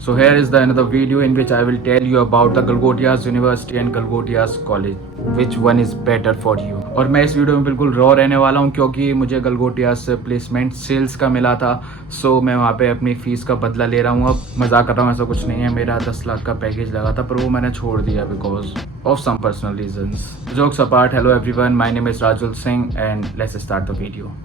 So here is the another video in which I will tell you about the Galgottias University and Galgottias College. Which one is better for you? और मैं इस video में बिल्कुल raw रहने वाला हूँ क्योंकि मुझे गलगोटियास से प्लेसमेंट सेल्स का मिला था। सो मैं वहाँ पे अपनी फ़ीस का बदला ले रहा हूँ। अब मजाक कर रहा हूँ, ऐसा कुछ नहीं है। मेरा 10 लाख का पैकेज लगा था पर वो मैंने छोड़ दिया because of some personal reasons. Jokes apart, hello everyone, my name is Rajul Singh and let's start the video.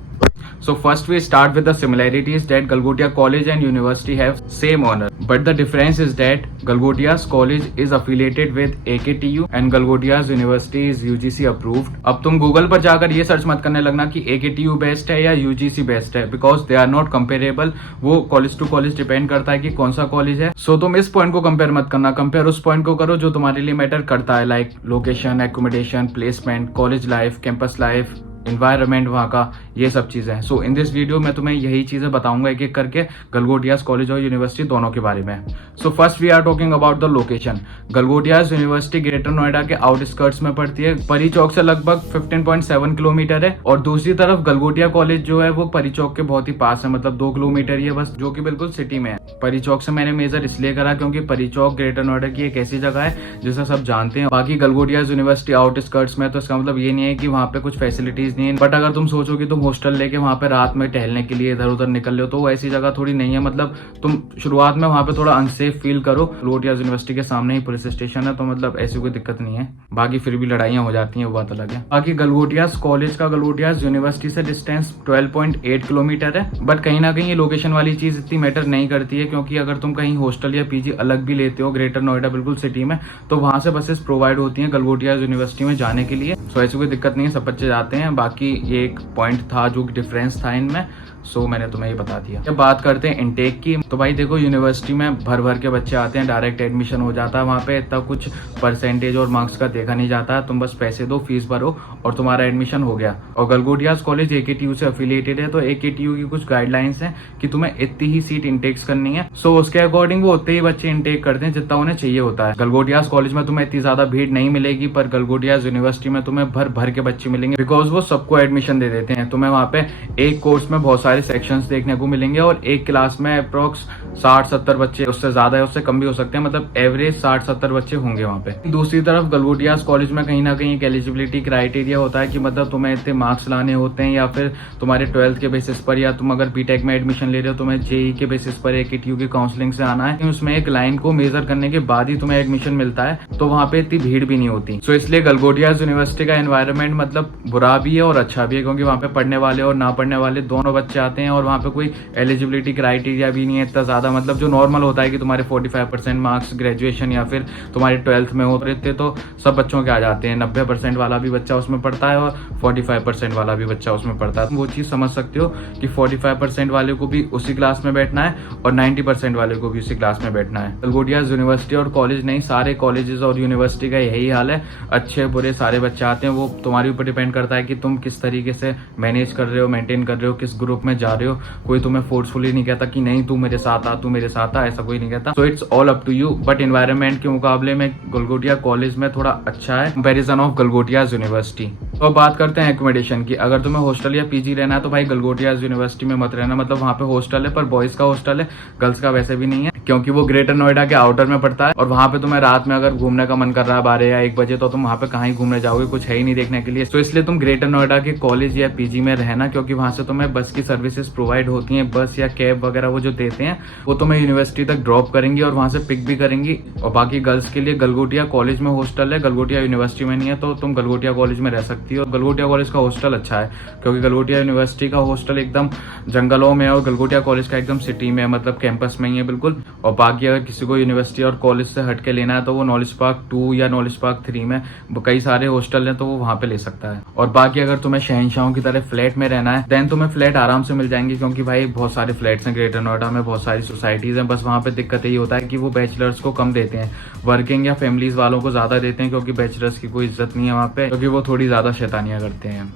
So first we start with the similarities that Galgotia College and University have same honor, but the difference is that Galgotia's college is affiliated with AKTU and Galgotia's University is UGC approved. अब तुम Google पर जाकर ये search मत करने लगना कि AKTU best है या UGC बेस्ट है, because they are not comparable. वो कॉलेज टू कॉलेज डिपेंड करता है कि कौन सा कॉलेज है. सो तुम इस पॉइंट को कंपेयर मत करना, कंपेयर उस पॉइंट को करो जो तुम्हारे लिए मैटर करता है, like location, accommodation, placement, college life, campus life, environment वहाँ का, ये सब चीज़ें. सो इन दिस वीडियो मैं तुम्हें यही चीज़ें बताऊंगा एक एक करके गलगोटियास कॉलेज और यूनिवर्सिटी दोनों के बारे में. So first we are talking about the location. Galgotias University Greater Noida के आउटस्कर्ट्स में पड़ती है. परी चौक से लगभग 15.7 किलोमीटर है और दूसरी तरफ गलगोटिया कॉलेज जो है वो परी चौक के बहुत ही पास है, मतलब 2 किलोमीटर ही है बस, जो कि बिल्कुल सिटी में है. परी चौक से मैंने मेजर इसलिए करा क्योंकि परी चौक ग्रेटर नोएडा की एक ऐसी जगह है जिसे सब जानते हैं. बाकी गलगोटियास यूनिवर्सिटी आउटस्कर्ट्स में, तो इसका मतलब ये नहीं है कि वहाँ पे कुछ फैसिलिटीज नहीं है. बट अगर तुम सोचो कि तुम हॉस्टल लेके वहाँ पे रात में टहलने के लिए इधर उधर निकल रहे हो तो वो ऐसी जगह थोड़ी नहीं है. मतलब तुम शुरुआत में वहाँ पे थोड़ा अनसेफ फील करो. गलगोटियास यूनिवर्सिटी के सामने ही पुलिस स्टेशन है, तो मतलब ऐसी कोई दिक्कत नहीं है. बाकी फिर भी लड़ाइयाँ हो जाती हैं, वो बात अलग है. बाकी गलगोटियास कॉलेज का गलगोटियास यूनिवर्सिटी से डिस्टेंस 12.8 किलोमीटर है. बट कहीं ना कहीं ये लोकेशन वाली चीज इतनी मैटर नहीं करती है, क्योंकि अगर तुम कहीं हॉस्टल या पीजी अलग भी लेते हो ग्रेटर नोएडा बिल्कुल सिटी में, तो वहां से बसेस प्रोवाइड होती हैं गलगोटियास यूनिवर्सिटी में जाने के लिए. सो ऐसी कोई दिक्कत नहीं है, सब बच्चे जाते हैं. बाकी ये एक पॉइंट था जो डिफरेंस था इनमें, सो मैंने तुम्हें ये बता दिया. जब बात करते हैं इनटेक की, तो भाई देखो यूनिवर्सिटी में भर भर के बच्चे आते हैं, डायरेक्ट एडमिशन हो जाता है. वहाँ पे इतना कुछ परसेंटेज और मार्क्स का देखा नहीं जाता है. तुम बस पैसे दो, फीस भरो और तुम्हारा एडमिशन हो गया. और गलगोटियास कॉलेज AKTU से एफिलिएटेड है, तो AKTU की कुछ गाइडलाइंस हैं कि तुम्हें इतनी ही सीट इनटेक्स करनी है. सो उसके अकॉर्डिंग वो उतने ही बच्चे इनटेक करते हैं जितना उन्हें चाहिए होता है. गलगोटियास कॉलेज में तुम्हें इतनी ज्यादा भीड़ नहीं मिलेगी, पर गलगोटियास यूनिवर्सिटी में तुम्हें भर भर के बच्चे मिलेंगे, बिकॉज वो सबको एडमिशन दे देते हैं. तुम्हें वहाँ पे एक कोर्स में बहुत सारे सेक्शंस देखने को मिलेंगे और एक क्लास में अप्रोक्स 60-70 बच्चे, उससे ज्यादा है उससे कम भी हो सकते हैं, मतलब एवरेज 60-70 बच्चे होंगे वहाँ पे. दूसरी तरफ गलगोटियास कॉलेज में कहीं ना कहीं एक एलिजिबिलिटी क्राइटेरिया होता है कि मतलब तुम्हें इतने मार्क्स लाने होते हैं, या फिर तुम्हारे 12th के बेसिस पर, या तुम अगर बीटेक में एडमिशन ले रहे हो तुम्हें JEE के बेसिस पर AKTU की काउंसलिंग से आना है. उसमें एक लाइन को मेजर करने के बाद ही तुम्हें एडमिशन मिलता है, तो वहाँ पे इतनी भीड़ भी नहीं होती. सो इसलिए गलगोटियास यूनिवर्सिटी का एनवायरनमेंट मतलब बुरा भी है और अच्छा भी है, क्योंकि वहाँ पे पढ़ने वाले और ना पढ़ने वाले दोनों बच्चे आते हैं. और वहाँ पे कोई एलिजिबिलिटी क्राइटेरिया भी नहीं है इतना ज्यादा, मतलब जो नॉर्मल होता है कि तुम्हारे 45% मार्क्स ग्रेजुएशन या फिर तुम्हारे 12th में होते रहते, तो सब बच्चों के आ जाते हैं. 90% वाला भी बच्चा उसमें पढ़ता है और 45% वाला भी बच्चा उसमें पढ़ता है. वो चीज समझ सकते हो कि 45% वाले को भी उसी क्लास में बैठना है और 90% वाले को भी उसी क्लास में बैठना है. गलगोटियास यूनिवर्सिटी और कॉलेज नहीं, सारे कॉलेजेस और यूनिवर्सिटी का यही हाल है. अच्छे बुरे सारे बच्चे आते हैं. वो तुम्हारे ऊपर डिपेंड करता है कि तुम किस तरीके से मैनेज कर रहे हो, मेंटेन कर रहे हो, किस ग्रुप में जा रहे हो. कोई तुम्हें फोर्सफुली नहीं कहता कि नहीं तू मेरे साथ आ, तू मेरे साथ आ, ऐसा कोई नहीं कहता. So it's all up to you. But environment के मुकाबले में गलगोटिया कॉलेज में थोड़ा अच्छा है कंपैरिजन ऑफ गलगोटियास यूनिवर्सिटी. तो बात करते हैं एकोमोडेशन की. अगर तुम्हें हॉस्टल या पीजी रहना है तो भाई गलगोटियास यूनिवर्सिटी में मत रहना. मतलब वहाँ पे हॉस्टल है पर बॉयज का हॉस्टल है, गर्ल्स का वैसे भी नहीं है, क्योंकि वो ग्रेटर नोएडा के आउटर में पड़ता है. और वहाँ पे तुम्हें रात में अगर घूमने का मन कर रहा है 12 या 1 बजे, तो तुम वहाँ पे कहाँ ही घूमने जाओगे, कुछ है ही नहीं देखने के लिए. तो इसलिए तुम ग्रेटर नोएडा के कॉलेज या पीजी में रहना, क्योंकि वहाँ से तुम्हें बस की सर्विसेज प्रोवाइड होती है. बस या कैब वगैरह वो जो देते हैं वो तुम्हें यूनिवर्सिटी तक ड्रॉप करेंगी और वहाँ से पिक भी करेंगी. और बाकी गर्ल्स के लिए गलगोटिया कॉलेज में हॉस्टल है, गलगोटिया यूनिवर्सिटी में नहीं है, तो तुम गलगोटिया कॉलेज में रह सकती हो. गलगोटिया कॉलेज का हॉस्टल अच्छा है, क्योंकि गलगोटिया यूनिवर्सिटी का हॉस्टल एकदम जंगलों में है और गलगोटिया कॉलेज का एकदम सिटी में है, मतलब कैंपस में ही है बिल्कुल. और बाकी अगर किसी को यूनिवर्सिटी और कॉलेज से हट के लेना है तो वो नॉलेज पार्क 2 या नॉलेज पार्क 3 में कई सारे हॉस्टल हैं, तो वो वहाँ पे ले सकता है. और बाकी अगर तुम्हें शहंशाहों की तरह फ्लैट में रहना है देन तुम्हें फ्लैट आराम से मिल जाएंगे, क्योंकि भाई बहुत सारे फ्लैट्स हैं ग्रेटर नोएडा में, बहुत सारी सोसाइटीज हैं. बस वहाँ पे दिक्कत यही होता है कि वो बैचलर्स को कम देते हैं, वर्किंग या फैमिलीज वालों को ज्यादा देते हैं, क्योंकि बैचलर्स की कोई इज्जत नहीं है वहाँ पे, क्योंकि वो थोड़ी ज्यादा शैतानियां करते हैं.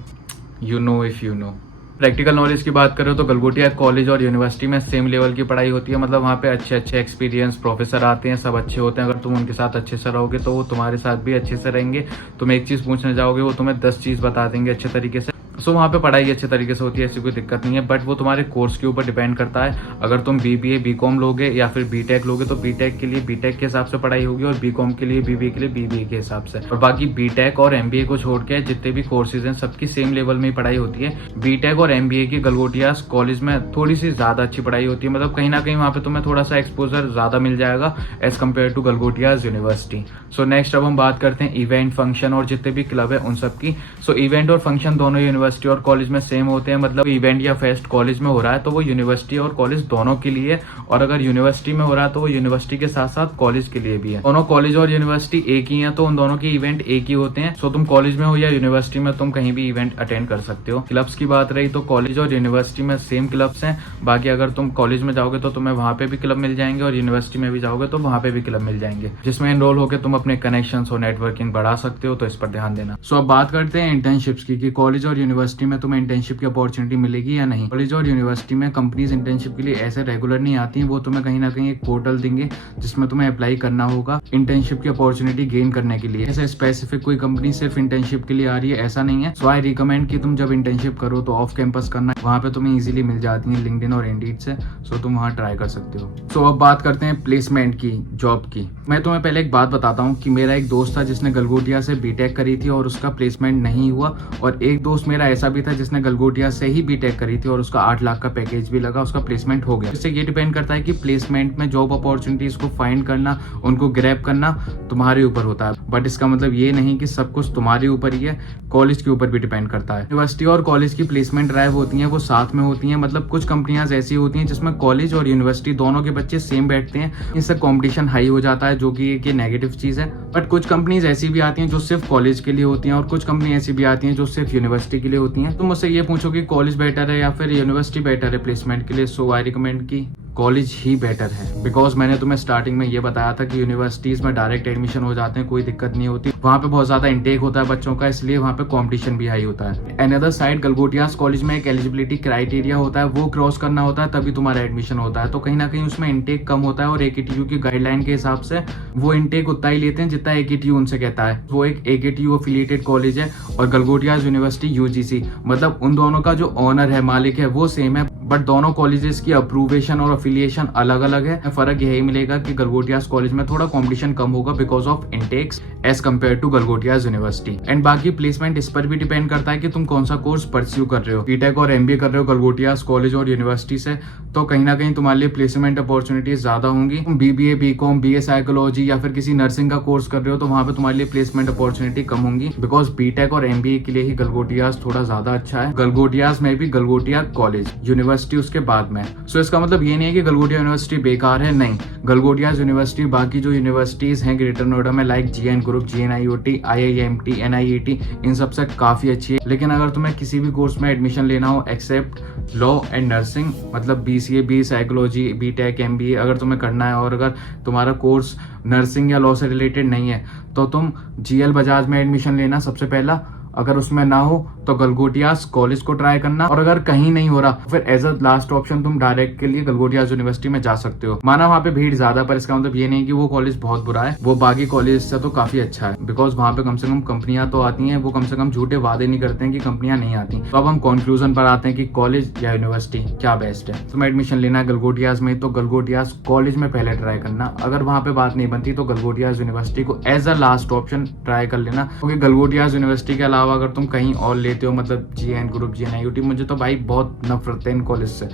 You know if you know. Practical knowledge की बात करें तो गलगोटिया कॉलेज और यूनिवर्सिटी में सेम लेवल की पढ़ाई होती है. मतलब वहाँ पे अच्छे अच्छे एक्सपीरियंस प्रोफेसर आते हैं, सब अच्छे होते हैं. अगर तुम उनके साथ अच्छे से रहोगे तो वो तुम्हारे साथ भी अच्छे से रहेंगे. तुम एक चीज पूछने जाओगे वो तुम्हें 10 चीज बता देंगे अच्छे तरीके से. सो वहाँ पे पढ़ाई अच्छे तरीके से होती है, ऐसी कोई दिक्कत नहीं है, बट वो तुम्हारे कोर्स के ऊपर डिपेंड करता है। अगर तुम BBA BCom लोगे या फिर BTech लोगे तो BTech के लिए BTech के हिसाब से पढ़ाई होगी और BCom के लिए BBA के लिए BBA के हिसाब से। और बाकी BTech और MBA को छोड़ के जितने भी कोर्सेज हैं सबकी सेम लेवल में ही पढ़ाई होती है। BTech और MBA की गलगोटियास कॉलेज में थोड़ी सी ज्यादा अच्छी पढ़ाई होती है, मतलब कहीं ना कहीं वहाँ पे तुम्हें थोड़ा सा एक्सपोजर ज्यादा मिल जाएगा as compare to Galgotias University. So next अब हम बात करते हैं इवेंट, फंक्शन और जितने भी क्लब है उन सब की। सो इवेंट और फंक्शन दोनों यूनिवर्सिटी और कॉलेज में सेम होते हैं, मतलब इवेंट या फेस्ट कॉलेज में हो रहा है तो वो यूनिवर्सिटी और कॉलेज दोनों के लिए, और अगर यूनिवर्सिटी में हो रहा है तो वो यूनिवर्सिटी के साथ साथ कॉलेज के लिए भी है। दोनों कॉलेज और यूनिवर्सिटी एक ही है तो उन दोनों के इवेंट एक ही होते हैं। सो तुम कॉलेज में हो या यूनिवर्सिटी में तुम कहीं भी इवेंट अटेंड कर सकते हो। क्लब्स की बात रही तो कॉलेज और यूनिवर्सिटी में सेम क्लब्स हैं, बाकी अगर तुम कॉलेज में जाओगे तो तुम्हें वहां पे भी क्लब मिल जाएंगे और यूनिवर्सिटी में भी जाओगे तो वहां पे भी क्लब मिल जाएंगे, जिसमें एनरोल होकर तुम अपने कनेक्शन और नेटवर्किंग बढ़ा सकते हो, तो इस पर ध्यान देना। सो अब बात करते हैं इंटर्नशिप्स की कि कॉलेज और यूनिवर्सिटी में तुम्हें इंटर्नशिप की अपॉर्चुनिटी मिलेगी या नहीं। कॉलेज और यूनिवर्सिटी में कंपनीज इंटर्नशिप के लिए ऐसे रेगुलर नहीं आती हैं, वो तुम्हें कहीं ना कहीं एक पोर्टल देंगे जिसमें तुम्हें अप्लाई करना होगा इंटर्नशिप की अपॉर्चुनिटी गेन करने के लिए। ऐसे स्पेसिफिक कोई कंपनी सिर्फ इंटर्नशिप के लिए आ रही है ऐसा नहीं है। सो आई रिकमेंड कि तुम जब इंटर्नशिप करो तो ऑफ कैंपस करना, वहाँ पे तुम्हें इजीली मिल जाती है लिंक्डइन और इंडीड से, सो तुम वहाँ ट्राई कर सकते हो। सो अब बात करते हैं प्लेसमेंट की, जॉब की। मैं तुम्हें पहले एक बात बताता हूँ कि मेरा एक दोस्त था जिसने गलगोटिया से बीटेक करी थी और उसका प्लेसमेंट नहीं हुआ, और एक दोस्त मेरा ऐसा भी था जिसने गलगोटिया से ही बीटेक करी थी और उसका 8 लाख का पैकेज भी लगा, उसका प्लेसमेंट हो गया। इससे ये डिपेंड करता है कि प्लेसमेंट में जॉब अपॉर्चुनिटीज को फाइंड करना, उनको ग्रैब करना तुम्हारे ऊपर होता है, बट इसका मतलब ये नहीं कि सब कुछ तुम्हारे ऊपर ही है, कॉलेज के ऊपर भी डिपेंड करता है। यूनिवर्सिटी और कॉलेज की प्लेसमेंट ड्राइव होती है वो साथ में होती है, मतलब कुछ कंपनियां ऐसी होती हैं जिसमें कॉलेज और यूनिवर्सिटी दोनों के बच्चे सेम बैठते हैं, इससे कंपटीशन हाई हो जाता है जो कि एक नेगेटिव चीज है। बट कुछ कंपनीज ऐसी भी आती हैं जो सिर्फ कॉलेज के लिए होती हैं और कुछ कंपनी ऐसी भी आती हैं जो सिर्फ यूनिवर्सिटी के लिए होती हैं। तुम मुझसे ये पूछो कि कॉलेज बेटर है या फिर यूनिवर्सिटी बेटर है प्लेसमेंट के लिए, सो आई रिकमेंड की कॉलेज ही बेटर है, बिकॉज मैंने तुम्हें स्टार्टिंग में ये बताया था कि यूनिवर्सिटीज में डायरेक्ट एडमिशन हो जाते हैं, कोई दिक्कत नहीं होती, वहाँ पे बहुत ज्यादा इंटेक होता है बच्चों का, इसलिए वहाँ पे कंपटीशन भी हाई होता है। अनदर साइड गलगोटियास कॉलेज में एक एलिजिबिलिटी क्राइटेरिया होता है, वो क्रॉस करना होता है तभी तुम्हारा एडमिशन होता है, तो कहीं ना कहीं उसमें इंटेक कम होता है और AKTU की गाइडलाइन के हिसाब से वो इंटेक उतना ही लेते हैं जितना AKTU उनसे कहता है। वो एक AKTU एफिलिएटेड कॉलेज है और गलगोटियास यूनिवर्सिटी UGC, मतलब उन दोनों का जो ऑनर है, मालिक है, वो सेम है, बट दोनों कॉलेजेस की अप्रूवेशन और अफिलिएशन अलग अलग है। फर्क यही मिलेगा कि गलगोटियास कॉलेज में थोड़ा कंपटीशन कम होगा because of intakes as compare to Galgotias University. And बाकी प्लेसमेंट इस पर भी डिपेंड करता है कि तुम कौन सा कोर्स परस्यू कर रहे हो। बीटेक और MBA कर रहे हो गलगोटियास कॉलेज और यूनिवर्सिटी से, तो कहीं ना कहीं तुम्हारे लिए प्लेसमेंट अपॉर्चुनिटीज ज्यादा होंगी। तुम BBA BCom BA साइकोलॉजी या फिर किसी नर्सिंग का कोर्स कर रहे हो तो वहां पे तुम्हारे लिए प्लेसमेंट अपॉर्चुनिटी कम होंगी, बिकॉज बीटेक और MBA के लिए ही गलगोटियास थोड़ा ज्यादा अच्छा है। गलगोटियास में भी गलगोटिया कॉलेज, यूनिवर्सिटी उसके बाद में। सो इसका मतलब ये नहीं है कि गलगोटिया यूनिवर्सिटी बेकार है, नहीं। गलगोटियास यूनिवर्सिटी बाकी जो यूनिवर्सिटीज हैं ग्रेटर नोएडा में like GN group, GNIOT, IIMT, NIET, इन सब से काफी अच्छी है। लेकिन अगर तुम्हें किसी भी कोर्स में एडमिशन लेना हो एक्सेप्ट लॉ एंड नर्सिंग, मतलब BCA BA psychology BTech MBA अगर तुम्हें करना है और अगर तुम्हारा कोर्स नर्सिंग या लॉ से रिलेटेड नहीं है तो तुम GL बजाज में एडमिशन लेना सबसे पहला। अगर उसमें ना हो तो गलगोटियास कॉलेज को ट्राई करना, और अगर कहीं नहीं हो रहा फिर एज अ लास्ट ऑप्शन तुम डायरेक्ट के लिए गलगोटियास यूनिवर्सिटी में जा सकते हो। माना वहाँ पे भीड़ ज्यादा, पर इसका मतलब ये नहीं कि वो कॉलेज बहुत बुरा है, वो बाकी कॉलेज से तो काफी अच्छा है, बिकॉज वहाँ पे कम से कम कंपनियां तो आती हैं, वो कम से कम झूठे वादे नहीं करते हैं कि कंपनियां नहीं आती। तो अब हम कंक्लूजन पर आते हैं कि कॉलेज या यूनिवर्सिटी क्या बेस्ट है। तुम्हें एडमिशन लेना है गलगोटियास में तो गलगोटियास कॉलेज में पहले ट्राई करना, अगर वहाँ पे बात नहीं बनती तो गलगोटियास यूनिवर्सिटी को as a last option try कर लेना, क्योंकि गलगोटियास यूनिवर्सिटी के अलावा अगर तुम कहीं और लेते हो, मतलब GN ग्रुप GNIOT, मुझे तो भाई बहुत नफरत है इन कॉलेज से,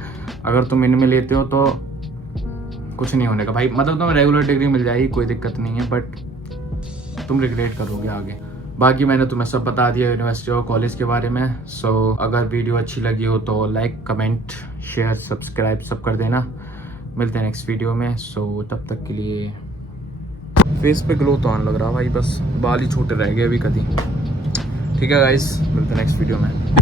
अगर तुम इनमें लेते हो तो कुछ नहीं होने का भाई, मतलब तुम्हें रेगुलर डिग्री मिल जाएगी, कोई दिक्कत नहीं है, बट तुम रिग्रेट करोगे आगे। बाकी मैंने तुम्हें सब बता दिया यूनिवर्सिटी और कॉलेज के बारे में। सो अगर वीडियो अच्छी लगी हो तो लाइक कमेंट शेयर सब्सक्राइब सब कर देना। मिलते हैं नेक्स्ट वीडियो में। सो तब तक के लिए फेस पे ग्लो तो ऑन लग रहा भाई, बस बाल ही छोटे रह गए अभी कभी। ठीक है गाइस, मिलते हैं नेक्स्ट वीडियो में।